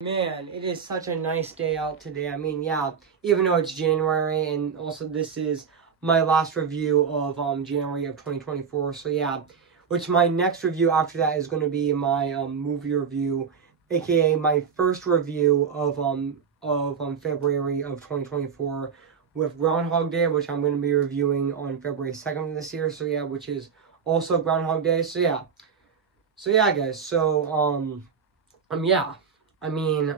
Man, it is such a nice day out today. I mean, yeah, even though it's January, and also this is my last review of January of 2024. So yeah, which my next review after that is going to be my movie review, aka my first review of February of 2024 with Groundhog Day, which I'm going to be reviewing on February 2nd of this year. So yeah, which is also Groundhog Day. So yeah, guys. So yeah. I mean,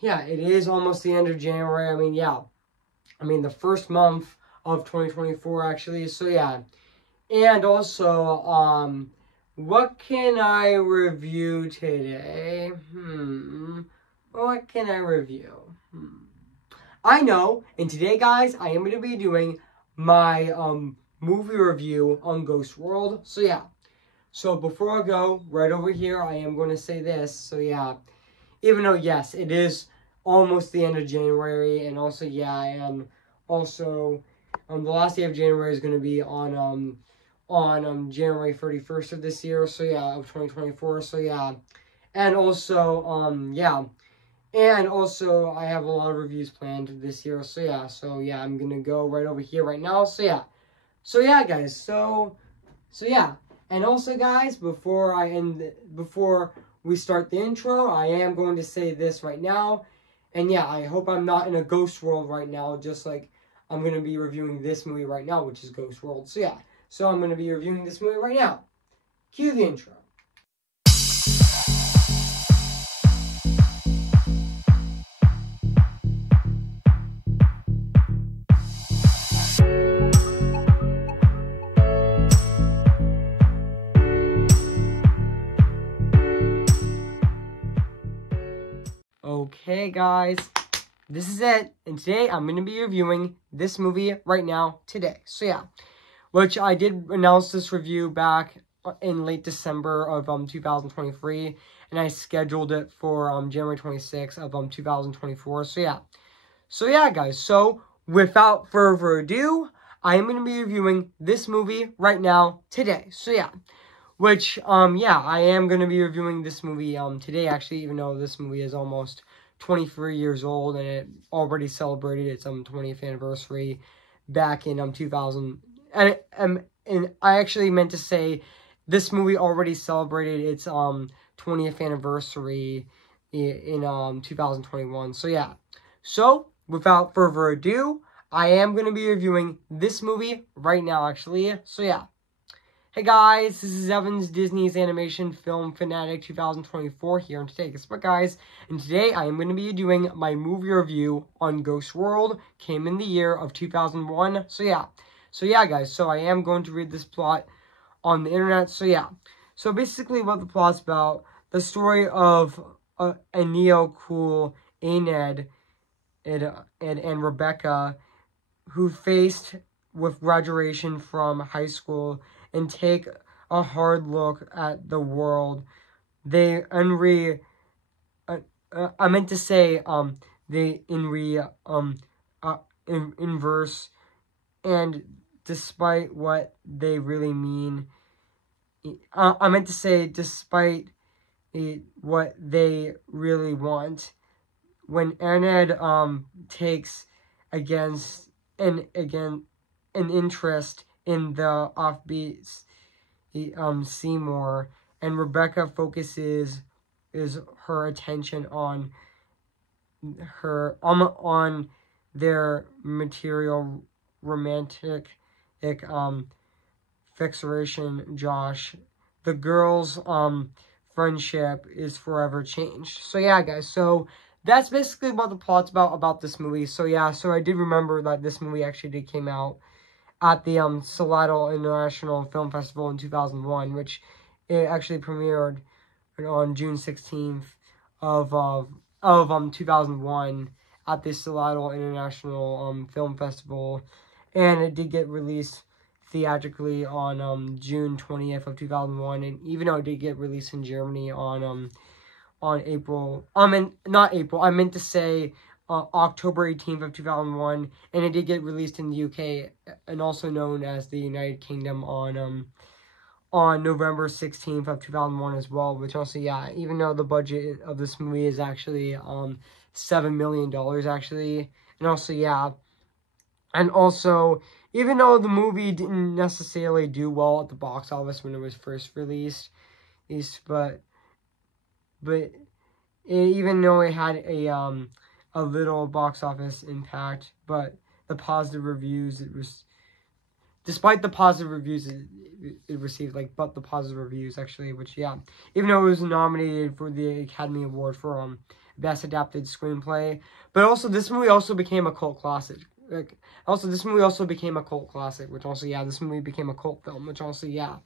yeah, it is almost the end of January. I mean, yeah. I mean, the first month of 2024, actually. So, yeah. And also, what can I review today? What can I review? I know. And today, guys, I am going to be doing my, movie review on Ghost World. So, yeah. So before I go, right over here, I am going to say this. So yeah, even though, yes, it is almost the end of January, and also, yeah, I am also, the last day of January is going to be on January 31st of this year, so yeah, of 2024, so yeah, and also, yeah, and also, I have a lot of reviews planned this year, so yeah, I'm going to go right over here right now, so yeah, guys, so yeah. And also, guys, before we start the intro, I am going to say this right now. And yeah, I hope I'm not in a ghost world right now, just like I'm going to be reviewing this movie right now, which is Ghost World. So yeah, so I'm going to be reviewing this movie right now. Cue the intro. Okay, guys, this is it, and today I'm going to be reviewing this movie right now, today. So yeah, which I did announce this review back in late December of 2023, and I scheduled it for January 26th of 2024. So yeah, guys. So without further ado, I am going to be reviewing this movie right now, today. So yeah. Which, yeah, I am going to be reviewing this movie, today, actually, even though this movie is almost 23 years old, and it already celebrated its, 20th anniversary back in, 2000, and I actually meant to say, this movie already celebrated its, 20th anniversary in 2021, so yeah. So, without further ado, I am going to be reviewing this movie right now, actually, so yeah. Hey guys, this is Evans, Disney's Animation Film Fanatic 2024 here, and today, guess what, guys? And today I am going to be doing my movie review on Ghost World, came in the year of 2001, so yeah, guys, so I am going to read this plot on the internet, so yeah. So basically what the plot's about, the story of a neo-cool Enid and Rebecca, who faced with graduation from high school and take a hard look at the world. They I meant to say they inverse, and despite what they really mean, I meant to say despite what they really want. When Enid takes an interest in the offbeat Seymour, and Rebecca focuses her attention on their material romantic fixation. Josh, the girls' friendship is forever changed. So yeah, guys, so that's basically what the plot's about this movie. So yeah, so I did remember that this movie actually came out at the Seattle International Film Festival in 2001, which it actually premiered on June 16th of 2001 at the Seattle International Film Festival, and it did get released theatrically on June 20th of 2001, and even though it did get released in Germany on April, not April, I meant to say October 18th of 2001, and it did get released in the UK, and also known as the United Kingdom on November 16th of 2001 as well, which also, yeah, even though the budget of this movie is actually $7 million actually, and also, yeah, and also, even though the movie didn't necessarily do well at the box office when it was first released, but even though it had a little box office impact, but the positive reviews despite the positive reviews it received, but the positive reviews actually, which, yeah, even though it was nominated for the Academy Award for Best Adapted Screenplay, but also this movie also became a cult classic. This movie also became a cult classic, which also, yeah, this movie became a cult film, which also, yeah,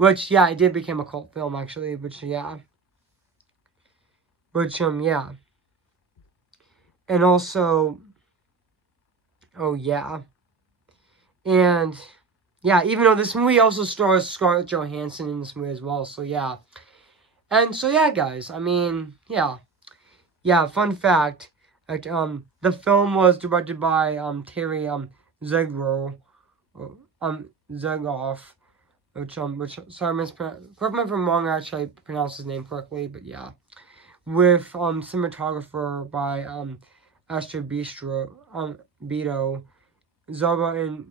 it did become a cult film actually, yeah, yeah, and also, oh yeah. And, yeah, even though this movie also stars Scarlett Johansson in this movie as well, so, yeah. And, so, yeah, guys, I mean, yeah. Yeah, fun fact, the film was directed by, Terry, Zegro, Zegoff, sorry, correct me if I'm wrong, actually, I pronounced his name correctly, but, yeah. With, cinematographer by, Astro Beto, Zoba,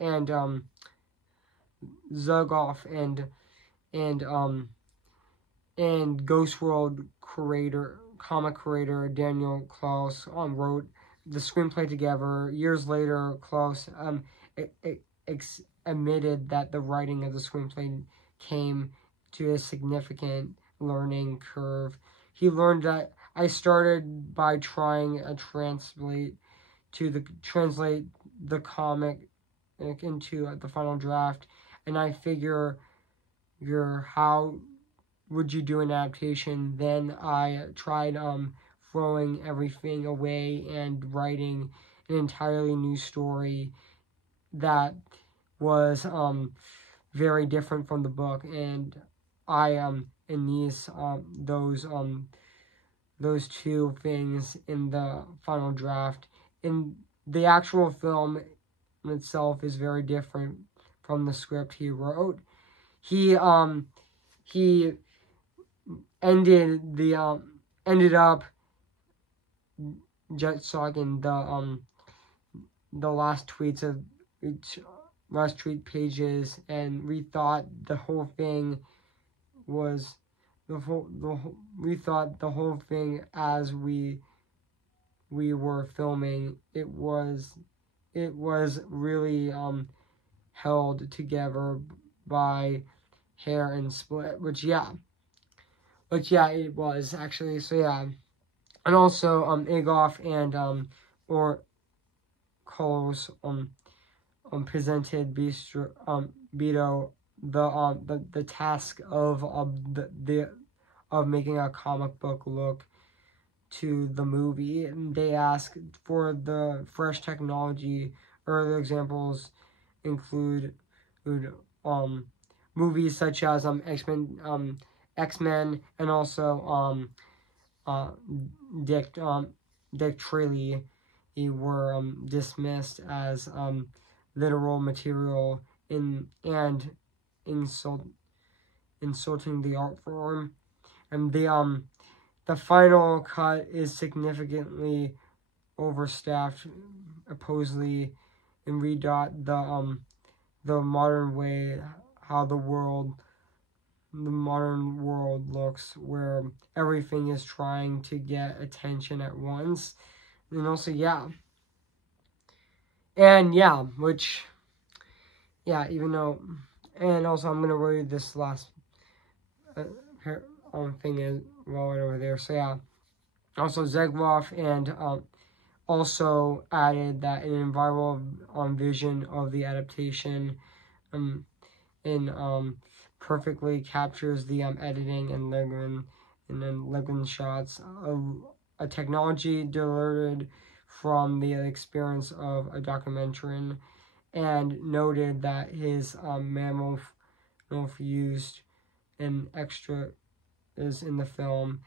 and Zugoff and Ghost World comic creator Daniel Klaus wrote the screenplay together. Years later, Klaus admitted that the writing of the screenplay came to a significant learning curve. He learned that I started by trying to translate the comic into the final draft, and I figure how would you do an adaptation. Then I tried throwing everything away and writing an entirely new story that was very different from the book, and I in those two things in the final draft. In the actual film itself is very different from the script he wrote. He ended up jet sogging the last tweet pages and rethought the whole thing rethought the whole thing as we were filming. It was really held together by hair and split, which yeah, it was actually. So yeah, and also Egoff and or Coles presented Beto the task of making a comic book look to the movie, and they asked for the fresh technology. Early examples include movies such as X-Men, and also Dick Tracy were dismissed as literal material and insulting the art form, and the final cut is significantly overstaffed, supposedly, and redot the modern way how the modern world looks, where everything is trying to get attention at once. And also, yeah. And yeah, which, yeah, even though, and also I'm going to read this last thing as well right over there. So yeah, also Zegloff and also added that an environmental vision of the adaptation perfectly captures the editing and Legren shots of a technology derived from the experience of a documentarian, and noted that his mammal used an extra is in the film,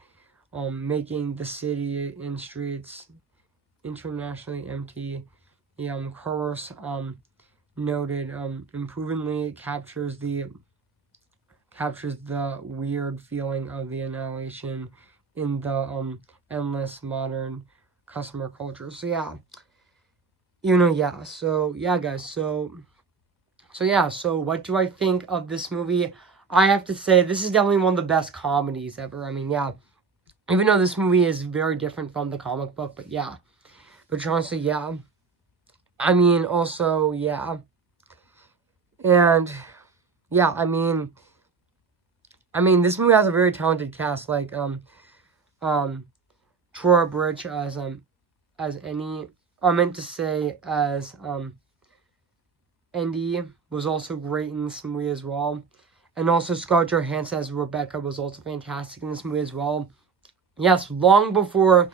making the city and streets internationally empty. The chorus noted improvingly captures the captures the weird feeling of the annihilation in the endless modern customer culture. So yeah, so yeah, guys, so yeah, so what do I think of this movie? I have to say, this is definitely one of the best comedies ever. I mean, yeah, even though this movie is very different from the comic book, but yeah. But honestly, yeah. I mean, also, yeah. And, yeah, I mean, this movie has a very talented cast, like, Troy Bridge as Annie, I meant to say as, Andy was also great in this movie as well. And also Scarlett Johansson as Rebecca was also fantastic in this movie as well. Yes, long before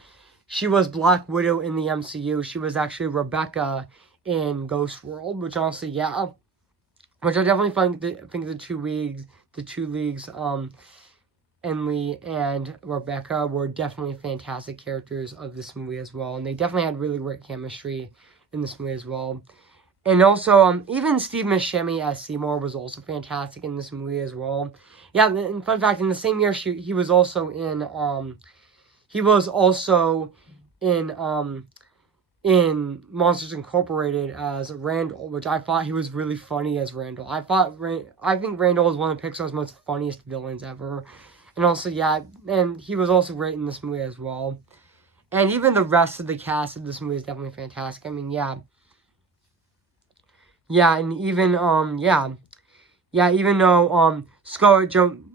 she was Black Widow in the MCU, she was actually Rebecca in Ghost World, which honestly, yeah. Which I definitely think the two leagues, Emily and Rebecca were definitely fantastic characters of this movie as well. And they definitely had really great chemistry in this movie as well. And also, even Steve Buscemi as Seymour was also fantastic in this movie as well. Yeah, and fun fact, in the same year, he was also in, in Monsters Incorporated as Randall, which I thought he was really funny as Randall. I think Randall is one of Pixar's most funniest villains ever. And also, yeah, and he was also great in this movie as well. And even the rest of the cast of this movie is definitely fantastic. I mean, yeah. Yeah, and even, even though, Scarlett Johansson,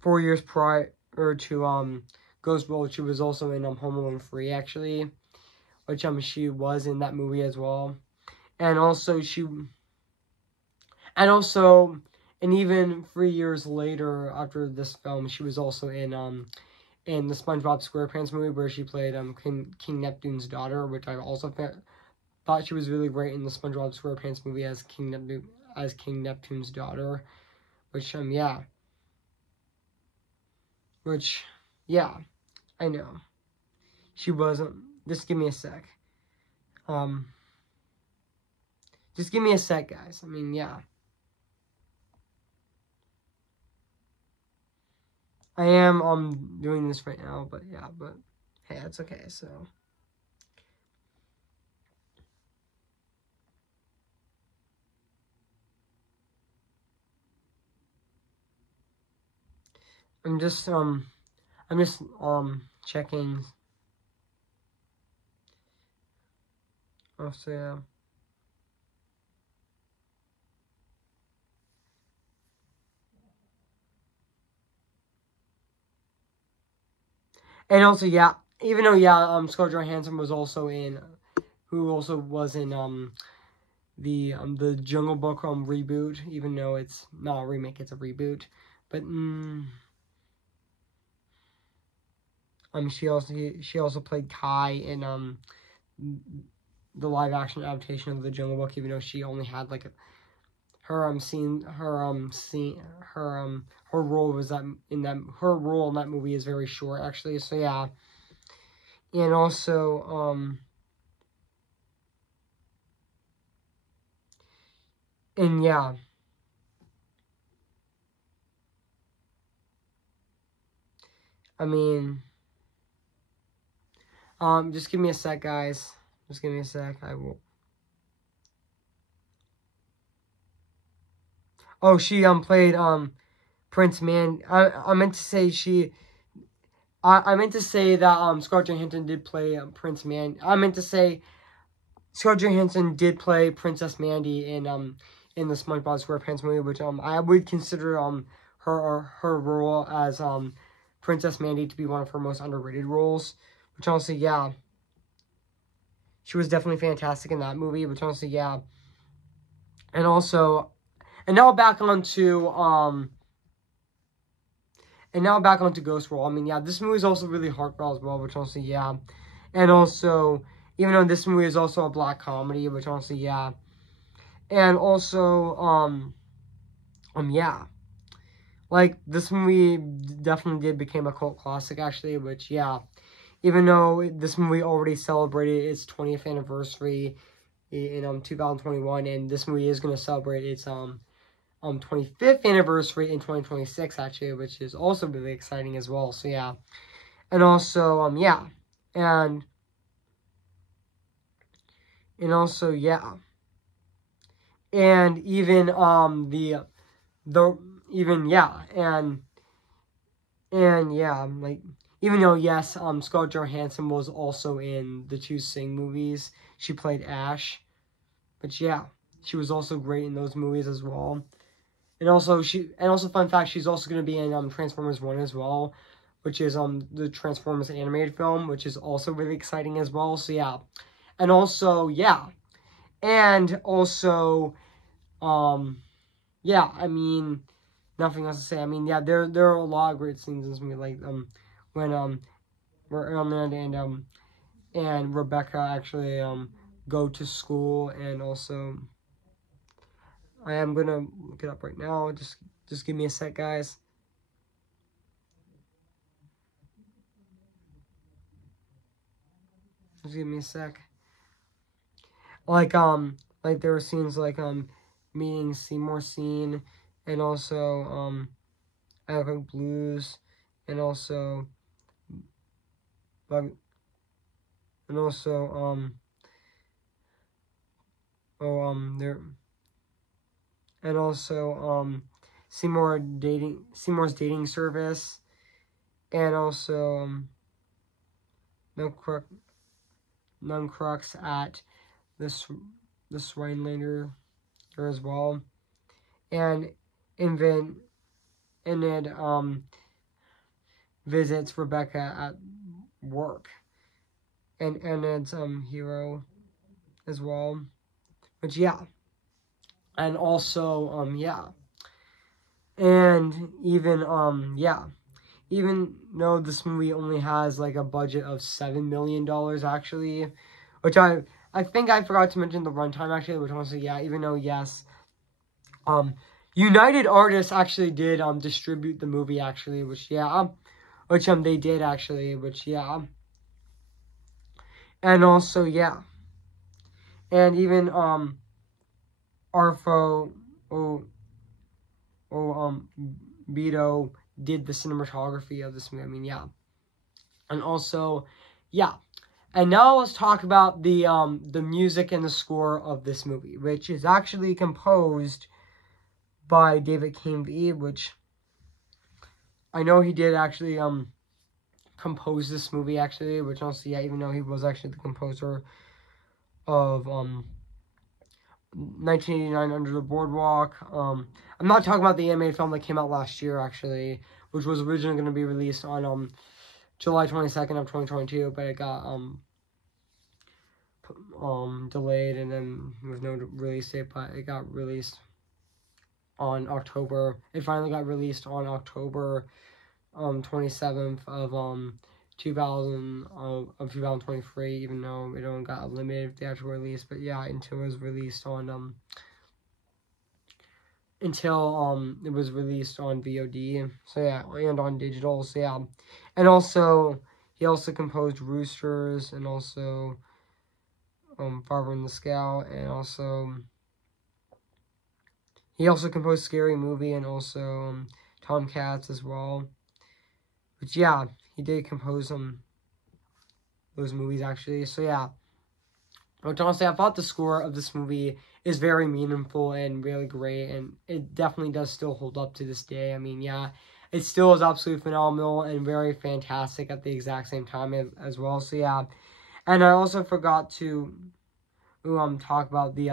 4 years prior to, Ghost World, she was also in, Home Alone 3, actually, which, she was in that movie as well, and even 3 years later, after this film, she was also in the SpongeBob SquarePants movie, where she played, King Neptune's daughter, which I also thought she was really great in the SpongeBob SquarePants movie as King Neptune's daughter, which, yeah. Which, yeah, I know. She wasn't. Just give me a sec. Just give me a sec, guys. I mean, yeah. I am, doing this right now, but yeah, but hey, that's okay, so. I'm just checking. Oh, so yeah. And also, yeah, even though, yeah, Scarlett Johansson was also in, the Jungle Book reboot, even though it's not a remake, it's a reboot. But she also played Kai in the live action adaptation of the Jungle Book, even though she only had like her role was her role in that movie is very short, actually. So yeah. And also and yeah. I mean, just give me a sec, guys. Just give me a sec. I will. Oh, she played Prince Man. I meant to say I meant to say that Scarlett Johansson did play Prince Man. I meant to say Scarlett Johansson did play Princess Mandy in the SpongeBob SquarePants movie, which I would consider her role as Princess Mandy to be one of her most underrated roles. Which honestly, yeah, she was definitely fantastic in that movie. Which honestly, yeah, and also, and now back onto Ghost World. I mean, yeah, this movie is also really heartfelt as well. Which honestly, yeah, and also, even though this movie is also a black comedy, which honestly, yeah, and also, yeah. Like, this movie definitely did become a cult classic, actually, which, yeah, even though this movie already celebrated its 20th anniversary in 2021, and this movie is going to celebrate its 25th anniversary in 2026 actually, which is also really exciting as well. So yeah, and also yeah, and also yeah, and even the even yeah, and yeah, like, even though yes, Scarlett Johansson was also in the two Sing movies, she played Ash, but yeah, she was also great in those movies as well. And also fun fact, she's also going to be in Transformers 1 as well, which is the Transformers animated film, which is also really exciting as well. So yeah. And also yeah. And also yeah, I mean, nothing else to say. I mean, yeah, there are a lot of great scenes in this movie, like when Erland and Rebecca actually go to school, and also I am gonna look it up right now. Just give me a sec, guys. Just give me a sec. Like there were scenes like meeting Seymour Scene, and also Alcoholic Blues, and also and also there, and also Seymour's dating service, and also Nunchucks at the Swinelander as well, and then visits Rebecca at work, and it's Hero as well, which yeah, and also yeah, and even yeah, even though this movie only has like a budget of $7 million actually, which I think I forgot to mention the runtime actually, which honestly yeah, even though yes, United Artists actually did distribute the movie actually, which yeah, which they did actually, which yeah, and also yeah, and even Arfo Beto did the cinematography of this movie. I mean yeah, and also yeah. And now let's talk about the music and the score of this movie, which is actually composed by David Kimby, which I know he did actually compose this movie actually, which also yeah, even though he was actually the composer of 1989 Under the Boardwalk. I'm not talking about the animated film that came out last year actually, which was originally going to be released on July 22nd of 2022, but it got delayed, and then with no release date, but it got released on October. It finally got released on October 27th of 2023, even though it only got a limited theatrical release. But yeah, until it was released on it was released on VOD. So yeah, and on digital. So yeah, and also he also composed Roosters, and also Farver and the Scout, and also he also composed Scary Movie, and also Tomcats as well. Which yeah, he did compose those movies actually. So yeah, but honestly, I thought the score of this movie is very meaningful and really great, and it definitely does still hold up to this day. I mean, yeah, it still is absolutely phenomenal and very fantastic at the exact same time as well. So yeah, and I also forgot to talk about the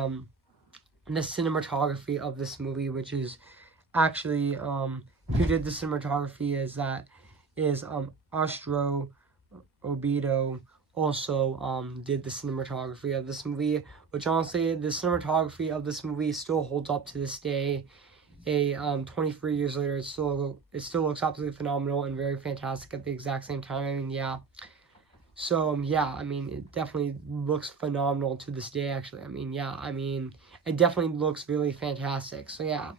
cinematography of this movie, which is actually who did the cinematography is Astro Obito also did the cinematography of this movie, which honestly the cinematography of this movie still holds up to this day. 23 years later, it still looks absolutely phenomenal and very fantastic at the exact same time. I mean, yeah. So yeah, I mean, it definitely looks phenomenal to this day. Actually, I mean, yeah, I mean, it definitely looks really fantastic. So yeah,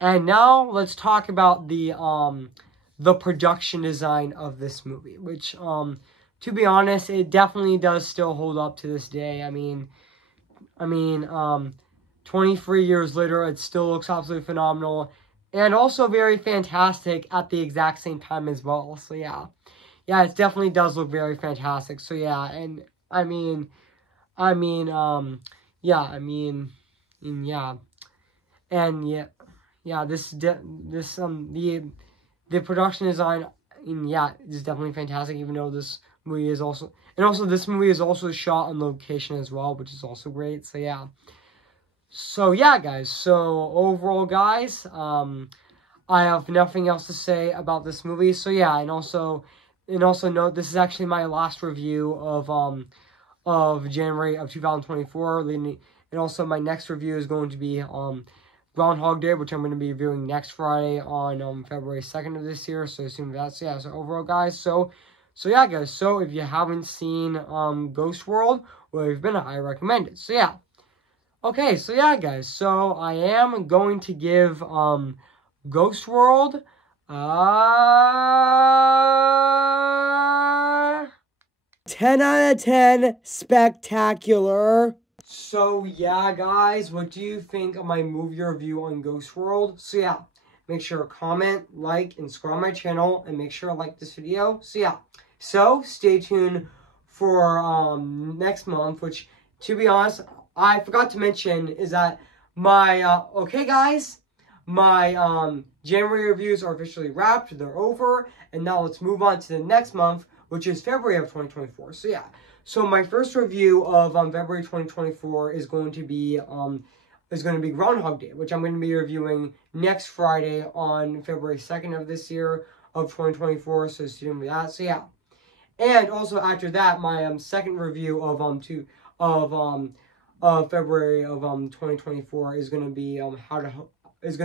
and now let's talk about the production design of this movie, which to be honest, it definitely does still hold up to this day. I mean, I mean, 23 years later, it still looks absolutely phenomenal. And also very fantastic at the exact same time as well. So, yeah. Yeah, it definitely does look very fantastic. So, yeah. And, yeah. And, yeah, the production design, yeah, is definitely fantastic, even though this movie is also, and also this movie is also shot on location as well, which is also great. So, yeah. So, yeah, guys. So, overall, guys, I have nothing else to say about this movie. So, yeah, and also note, this is actually my last review of January of 2024, and also my next review is going to be, Groundhog Day, which I'm going to be reviewing next Friday on February 2nd of this year. So assume that's, yeah, so overall, guys, so yeah, guys, so if you haven't seen Ghost World, where you've been, I recommend it. So yeah. Okay, so yeah, guys, so I am going to give Ghost World 10 out of 10 spectacular. So, yeah, guys, what do you think of my movie review on Ghost World? So, yeah, make sure to comment, like, and subscribe my channel, and make sure to like this video. So, yeah, so stay tuned for next month, which, to be honest, I forgot to mention is that my, okay, guys, my January reviews are officially wrapped. They're over, and now let's move on to the next month, which is February of 2024. So, yeah. So my first review of February 2024 is going to be Groundhog Day, which I'm going to be reviewing next Friday on February 2nd of this year of 2024. So stay tuned for that. So yeah, and also after that, my second review of February of 2024 is going to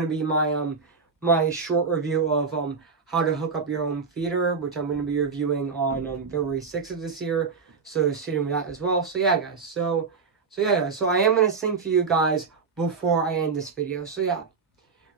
be my short review of how to hook up your home theater, which I'm going to be reviewing on February 6th of this year. So stay tuned for that as well. So yeah, guys. So yeah, guys. So I am going to sing for you guys before I end this video. So yeah.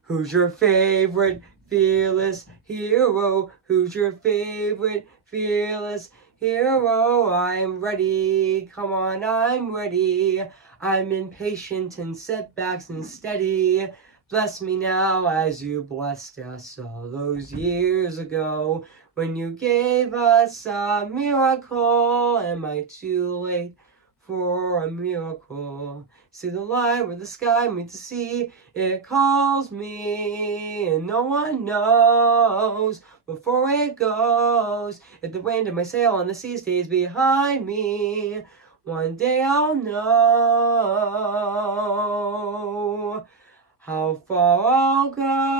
Who's your favorite fearless hero? Who's your favorite fearless hero? I'm ready. Come on, I'm ready. I'm impatient in setbacks and steady. Bless me now as you blessed us all those years ago. When you gave us a miracle, am I too late for a miracle? See the light where the sky meets the sea, it calls me, and no one knows before it goes. If the wind in my sail on the sea stays behind me, one day I'll know how far I'll go.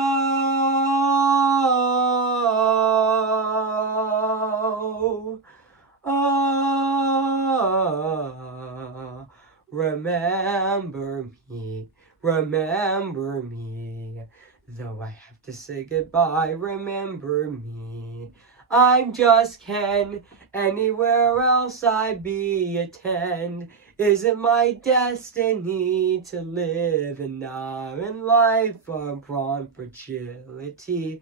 Oh, remember me, though I have to say goodbye, remember me. I'm just Ken, anywhere else I'd be a 10. Is it my destiny to live and not in life upon fragility?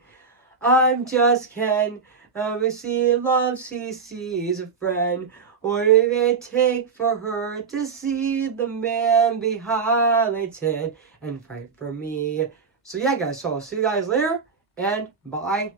I'm just Ken, obviously love sees a friend. What did it take for her to see the man behind it and fight for me? So yeah, guys, so I'll see you guys later, and bye.